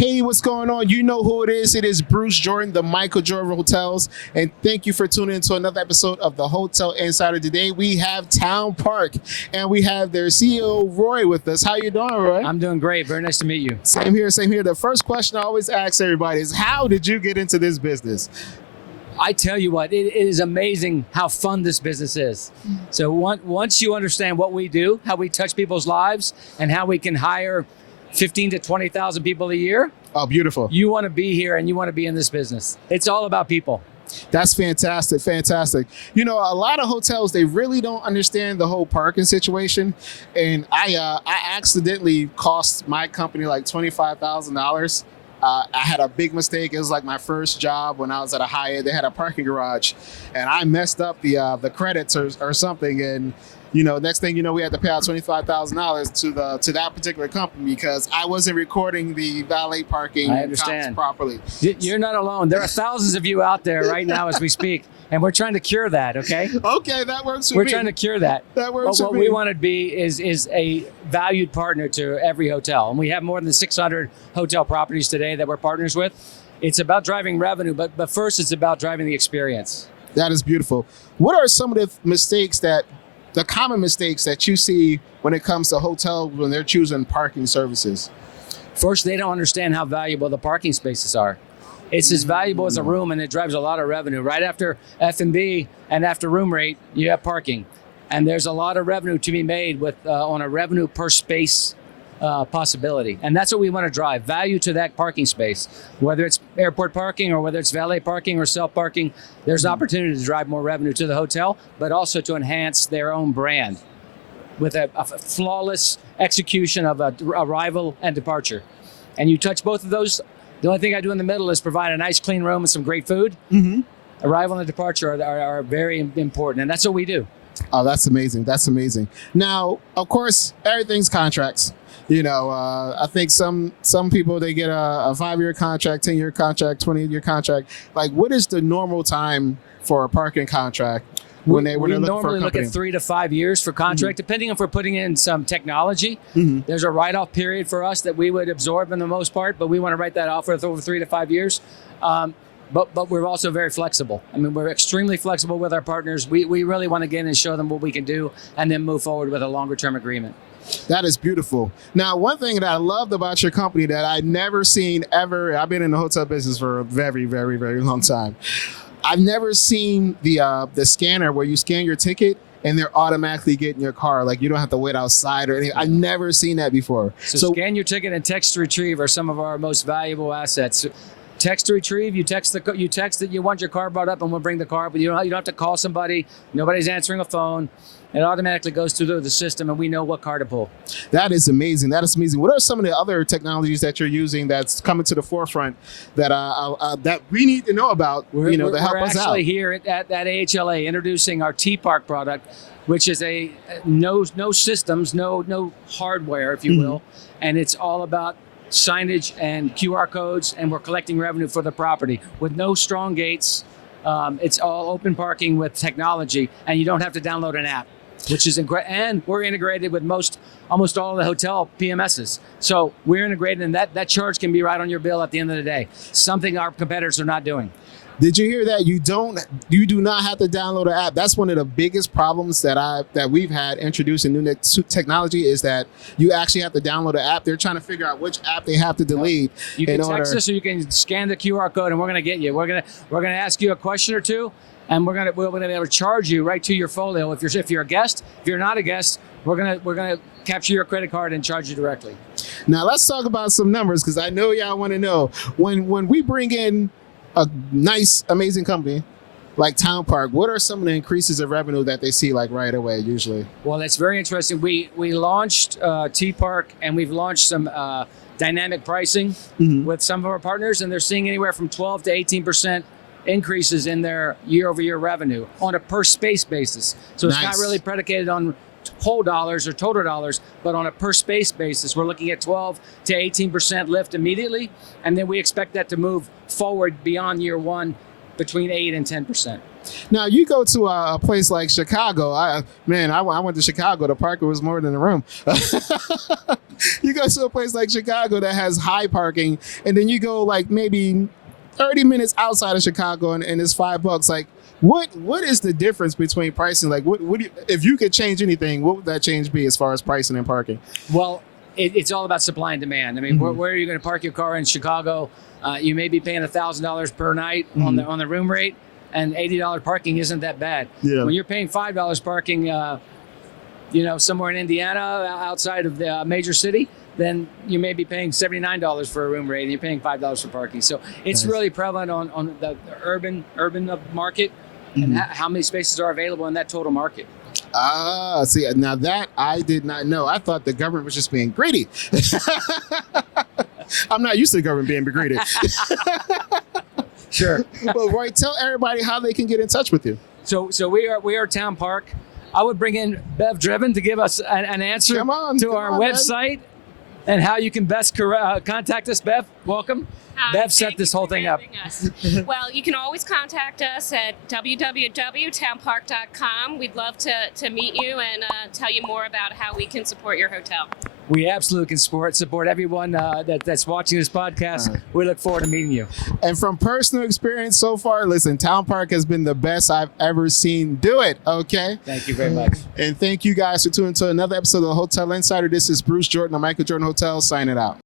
Hey, what's going on? You know who it is. It is Bruce Jordan, the Michael Jordan Hotels. And thank you for tuning in to another episode of the Hotel Insider. Today we have Towne Park and we have their CEO, Roy, with us. How you doing, Roy? I'm doing great. Very nice to meet you. Same here, same here. The first question I always ask everybody is, how did you get into this business? I tell you what, it is amazing how fun this business is. So once you understand what we do, how we touch people's lives, and how we can hire 15 to 20,000 people a year. Oh, beautiful. You want to be here and you want to be in this business. It's all about people. That's fantastic, fantastic. You know, a lot of hotels, they really don't understand the whole parking situation. And I accidentally cost my company like $25,000. I had a big mistake. It was like my first job when I was at a Hyatt. They had a parking garage, and I messed up the credits or something. And you know, next thing you know, we had to pay out $25,000 to that particular company because I wasn't recording the valet parking counts properly. You're not alone. There are thousands of you out there right now as we speak, and we're trying to cure that. Okay. Okay, that works for me. We're trying to cure that. That works for me. What we want to be is a valued partner to every hotel, and we have more than 600 hotel properties today that we're partners with. It's about driving revenue, but first it's about driving the experience. That is beautiful. What are some of the common mistakes that you see when it comes to hotels when they're choosing parking services? First, they don't understand how valuable the parking spaces are. It's as valuable as a room, and it drives a lot of revenue. Right after F&B and after room rate, you have parking. And there's a lot of revenue to be made with on a revenue per space possibility. And that's what we want to drive, value to that parking space. Whether it's airport parking or whether it's valet parking or self-parking, there's an opportunity to drive more revenue to the hotel, but also to enhance their own brand with a flawless execution of arrival and departure. And you touch both of those. The only thing I do in the middle is provide a nice clean room and some great food. Mm-hmm. Arrival and departure are very important, and that's what we do. Oh, that's amazing. That's amazing. Now, of course, everything's contracts. You know, I think some people, they get a 5-year contract, 10-year contract, 20-year contract. Like, what is the normal time for a parking contract when they're looking for a company? We normally look at 3 to 5 years for contract, depending if we're putting in some technology. Mm-hmm. There's a write-off period for us that we would absorb in the most part, but we want to write that off for over 3 to 5 years. But we're also very flexible. I mean, we're extremely flexible with our partners. We really want to get in and show them what we can do and then move forward with a longer-term agreement. That is beautiful. Now, one thing that I loved about your company that I'd never seen ever, I've been in the hotel business for a very, very, very long time. I've never seen the scanner where you scan your ticket and they're automatically getting your car. Like, you don't have to wait outside or anything. I've never seen that before. So scan your ticket and text to retrieve are some of our most valuable assets. Text to retrieve, you text that you want your car brought up and we'll bring the car, but you don't have to call somebody. Nobody's answering a phone. It automatically goes through the system and we know what car to pull. That is amazing. That is amazing. What are some of the other technologies that you're using that's coming to the forefront that we need to know about, to help us out? We're actually here at AHLA introducing our T-Park product, which is a no systems, no hardware, if you will, and it's all about signage and QR codes, and we're collecting revenue for the property with no strong gates. It's all open parking with technology, and you don't have to download an app, which is incredible. And we're integrated with almost all of the hotel PMSs. So we're integrated, and that charge can be right on your bill at the end of the day, something our competitors are not doing. Did you hear that? You do not have to download an app. That's one of the biggest problems that we've had introducing new technology is that you actually have to download an app. They're trying to figure out which app they have to delete. You can text us or you can scan the QR code and we're going to get you. We're going to ask you a question or two, and we're going to be able to charge you right to your folio. If you're a guest, if you're not a guest, we're going to capture your credit card and charge you directly. Now let's talk about some numbers, because I know y'all want to know when we bring in a nice, amazing company like Towne Park, what are some of the increases of revenue that they see like right away usually? Well, that's very interesting. We launched T-Park, and we've launched some dynamic pricing with some of our partners, and they're seeing anywhere from 12 to 18% increases in their year-over-year revenue on a per space basis. So it's not really predicated on whole dollars or total dollars, but on a per space basis, we're looking at 12 to 18% lift immediately, and then we expect that to move forward beyond year one between 8 and 10%. Now you go to a place like Chicago. I went to Chicago. The parking was more than a room. You go to a place like Chicago that has high parking, and then you go like maybe 30 minutes outside of Chicago, and it's $5. Like, what is the difference between pricing? Like, if you could change anything, what would that change be as far as pricing and parking? Well, it's all about supply and demand. I mean, where are you going to park your car in Chicago? You may be paying $1,000 per night on the room rate, and $80 parking isn't that bad. Yeah. When you're paying $5 parking, somewhere in Indiana, outside of the major city, then you may be paying $79 for a room rate, and you're paying $5 for parking. So it's Nice. really prevalent on the urban market, and how many spaces are available in that total market. See, now that I did not know. I thought the government was just being greedy. I'm not used to the government being greedy. Sure. Well, Roy, tell everybody how they can get in touch with you. So we are Towne Park. I would bring in Bev Driven to give us an answer Come on, website and how you can best contact us. Bev, welcome. Bev set Thank this you whole for thing up. having us. Well, you can always contact us at www.townpark.com. We'd love to meet you and tell you more about how we can support your hotel. We absolutely can support everyone that's watching this podcast. We look forward to meeting you. And from personal experience so far, listen, Towne Park has been the best I've ever seen do it. Okay. Thank you very much. And thank you guys for tuning to another episode of the Hotel Insider. This is Bruce Jordan of Michael Jordan Hotel signing out.